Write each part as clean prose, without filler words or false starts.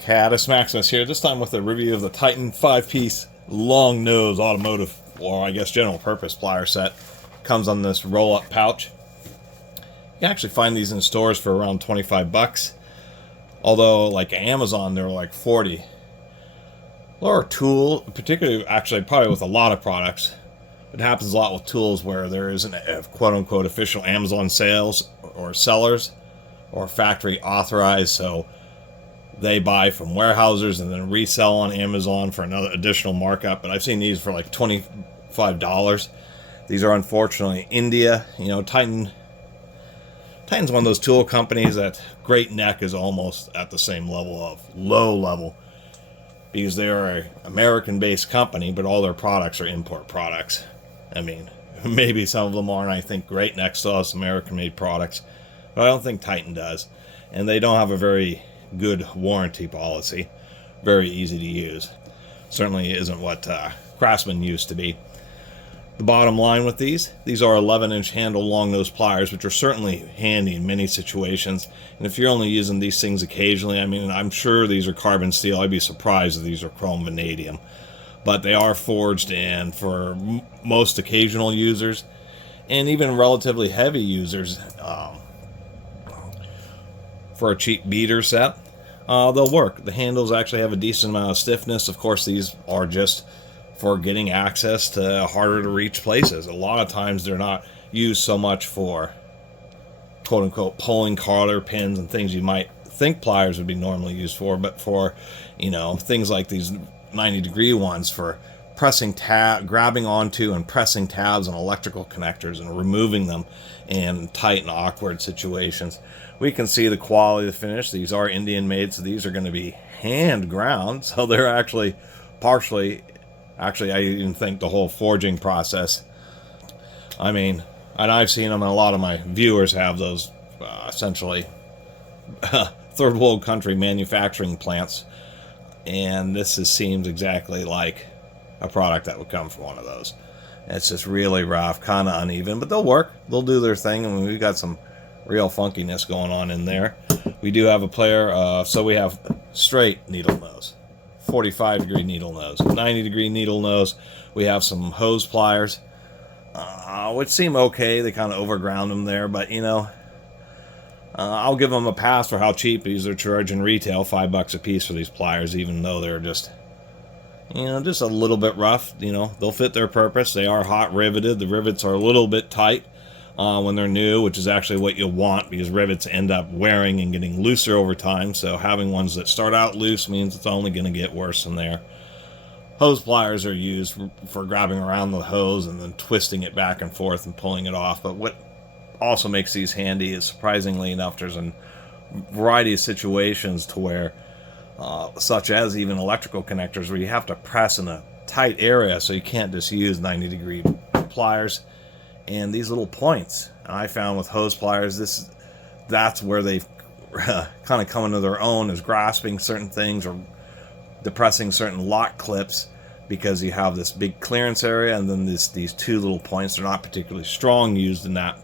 Catus Maximus here, this time with a review of the Titan 5-piece long nose automotive, or I guess general purpose plier set. Comes on this roll-up pouch. You can actually find these in stores for around 25 bucks. Although, like Amazon, they're like 40. Or tool, particularly actually probably with a lot of products. It happens a lot with tools where there isn't a quote-unquote official Amazon sales or sellers or factory authorized, so they buy from warehouses and then resell on Amazon for another additional markup. But I've seen these for like $25. These are unfortunately India. You know, Titan's one of those tool companies that Great Neck is almost at the same level of low level, because they are an American-based company, but all their products are import products. I mean, maybe some of them aren't. I think Great Neck still has American-made products, but I don't think Titan does. And they don't have a very good warranty policy. Very easy to use. Certainly isn't what Craftsman used to be. The bottom line with these are 11-inch handle long nose pliers, which are certainly handy in many situations. And if you're only using these things occasionally, I mean, I'm sure these are carbon steel. I'd be surprised if these are chrome vanadium. But they are forged, and for most occasional users, and even relatively heavy users, for a cheap beater set, they'll work. The handles actually have a decent amount of stiffness. Of course, these are just for getting access to harder to reach places. A lot of times they're not used so much for quote-unquote pulling cotter pins and things you might think pliers would be normally used for, but for, you know, things like these 90-degree ones for pressing grabbing onto and pressing tabs on electrical connectors and removing them in tight and awkward situations. We can see the quality of the finish. These are Indian made, so these are going to be hand ground, so they're actually partially, I even think the whole forging process, I mean, and I've seen them, and a lot of my viewers have those essentially third world country manufacturing plants, and seems exactly like a product that would come from one of those. It's just really rough, kind of uneven, but they'll work. They'll do their thing. I mean, we've got some real funkiness going on in there. We do have a player, so we have straight needle nose, 45-degree needle nose, 90-degree needle nose. We have some hose pliers, which seem okay. They kind of overground them there, but you know, I'll give them a pass for how cheap these are charging retail, $5 a piece for these pliers, even though they're just, you know, just a little bit rough. You know, they'll fit their purpose. They are hot riveted. The rivets are a little bit tight when they're new, which is actually what you'll want, because rivets end up wearing and getting looser over time. So having ones that start out loose means it's only going to get worse from there. Hose pliers are used for grabbing around the hose and then twisting it back and forth and pulling it off. But what also makes these handy is, surprisingly enough, there's a variety of situations to where such as even electrical connectors, where you have to press in a tight area, so you can't just use 90-degree pliers. And these little points, and I found with hose pliers, that's where they've kind of come into their own, is grasping certain things or depressing certain lock clips, because you have this big clearance area and then these two little points. They're not particularly strong used in that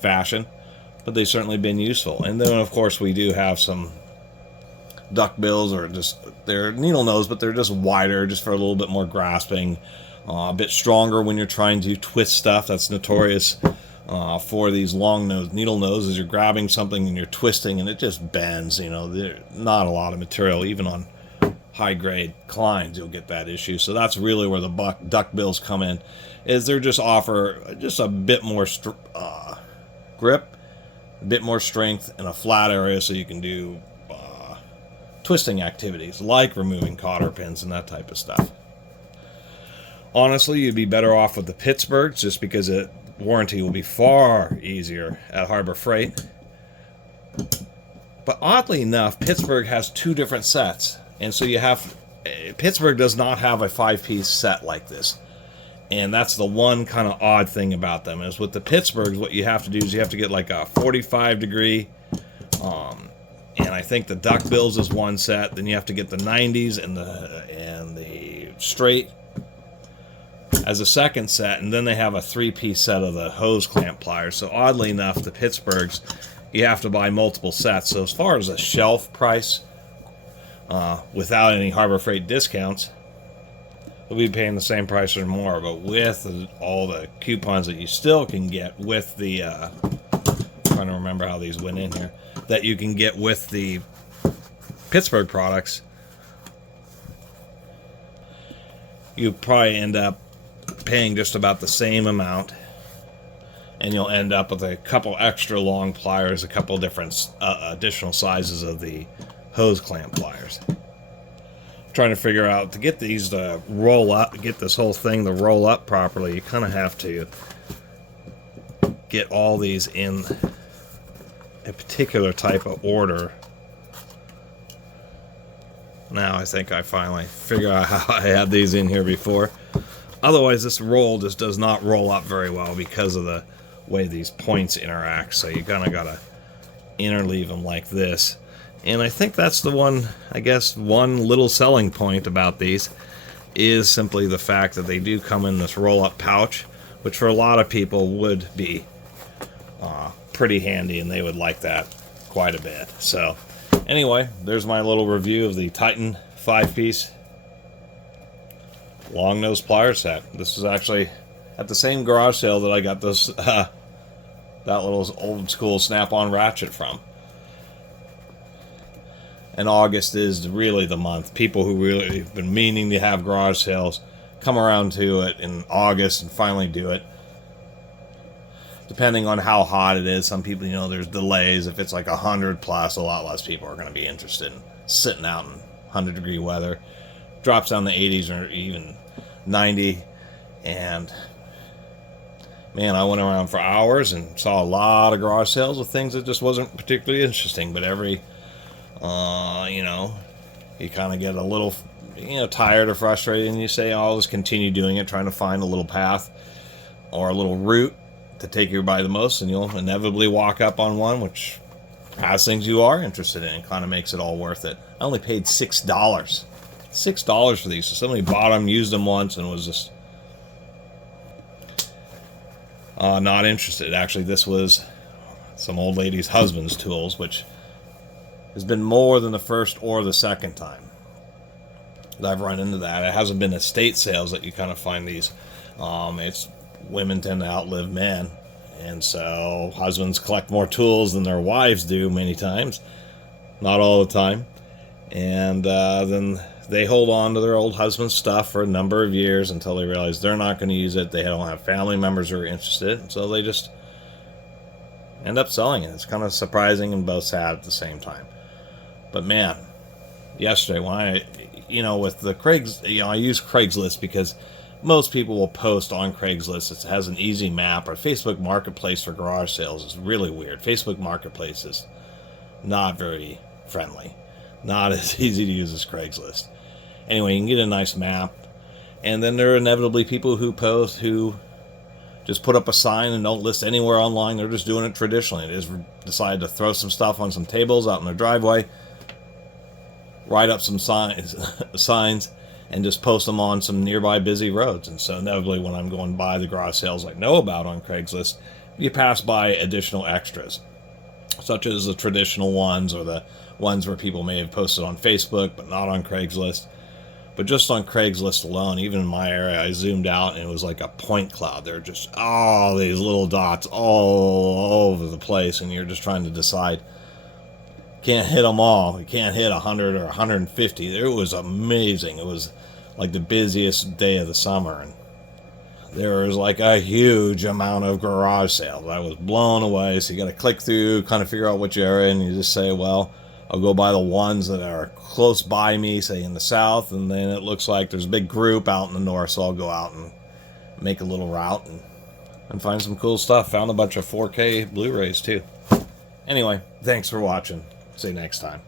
fashion, but they've certainly been useful. And then of course we do have some duck bills, or just, they're needle nose, but they're just wider, just for a little bit more grasping, a bit stronger when you're trying to twist stuff. That's notorious for these long nose needle noses. You're grabbing something and you're twisting and it just bends. You know, there's not a lot of material, even on high grade Kleins you'll get that issue. So that's really where the duck bills come in, is they're just offer just a bit more grip, a bit more strength in a flat area, so you can do twisting activities like removing cotter pins and that type of stuff. Honestly, you'd be better off with the Pittsburghs, just because warranty will be far easier at Harbor Freight. But oddly enough, Pittsburgh has two different sets, and so Pittsburgh does not have a 5-piece set like this. And that's the one kind of odd thing about them, is with the Pittsburghs, what you have to do is you have to get like a 45-degree, and I think the duck bills is one set. Then you have to get the 90s and the straight as a second set, and then they have a 3-piece set of the hose clamp pliers. So oddly enough, the Pittsburghs, you have to buy multiple sets. So as far as a shelf price, without any Harbor Freight discounts, we'll be paying the same price or more. But with all the coupons that you still can get with the, trying to remember how these went in here, that you can get with the Pittsburgh products, you probably end up paying just about the same amount, and you'll end up with a couple extra long pliers, a couple different additional sizes of the hose clamp pliers. Trying to figure out, to get these to roll up, get this whole thing to roll up properly, you kind of have to get all these in a particular type of order. Now I think I finally figure out how I had these in here before. Otherwise this roll just does not roll up very well because of the way these points interact. So you kind of got to interleave them like this. And I think that's the one, I guess, one little selling point about these is simply the fact that they do come in this roll-up pouch, which for a lot of people would be pretty handy, and they would like that quite a bit. So anyway, there's my little review of the Titan 5-piece long nose plier set. This is actually at the same garage sale that I got this that little old school snap-on ratchet from. And August is really the month. People who really have been meaning to have garage sales come around to it in August and finally do it. Depending on how hot it is, some people, you know, there's delays. If it's like 100 plus, a lot less people are going to be interested in sitting out in 100-degree weather. Drops down the 80s or even 90, and man, I went around for hours and saw a lot of garage sales with things that just wasn't particularly interesting. But every, you know, you kind of get a little, you know, tired or frustrated, and you say, oh, I'll just continue doing it, trying to find a little path or a little route to take you by the most, and you'll inevitably walk up on one which has things you are interested in, and kind of makes it all worth it. I only paid $6 for these. So somebody bought them, used them once, and was just not interested. Actually, this was some old lady's husband's tools, which has been more than the first or the second time that I've run into that. It hasn't been estate sales that you kind of find these. It's women tend to outlive men, and so husbands collect more tools than their wives do many times, not all the time, and then they hold on to their old husband's stuff for a number of years until they realize they're not going to use it. They don't have family members who are interested, so they just end up selling it. It's kind of surprising and both sad at the same time. But man, yesterday when I, you know, with the I use Craigslist because most people will post on Craigslist. It has an easy map. Or Facebook Marketplace for garage sales is really weird. Facebook Marketplace is not very friendly. Not as easy to use as Craigslist. Anyway, you can get a nice map. And then there are inevitably people who post who just put up a sign and don't list anywhere online. They're just doing it traditionally. They just decide to throw some stuff on some tables out in their driveway, write up some signs, and just post them on some nearby busy roads. And so inevitably when I'm going by the garage sales I know about on Craigslist, you pass by additional extras, such as the traditional ones or the ones where people may have posted on Facebook but not on Craigslist. But just on Craigslist alone, even in my area, I zoomed out and it was like a point cloud. There are just all these little dots all over the place, and you're just trying to decide. Can't hit them all. You can't hit 100 or 150. It was amazing. It was like the busiest day of the summer, and there was like a huge amount of garage sales. I was blown away. So you got to click through, kind of figure out which area, and you just say, well, I'll go by the ones that are close by me, say in the south, and then it looks like there's a big group out in the north, so I'll go out and make a little route and find some cool stuff. Found a bunch of 4K Blu-rays too. Anyway, thanks for watching. See you next time.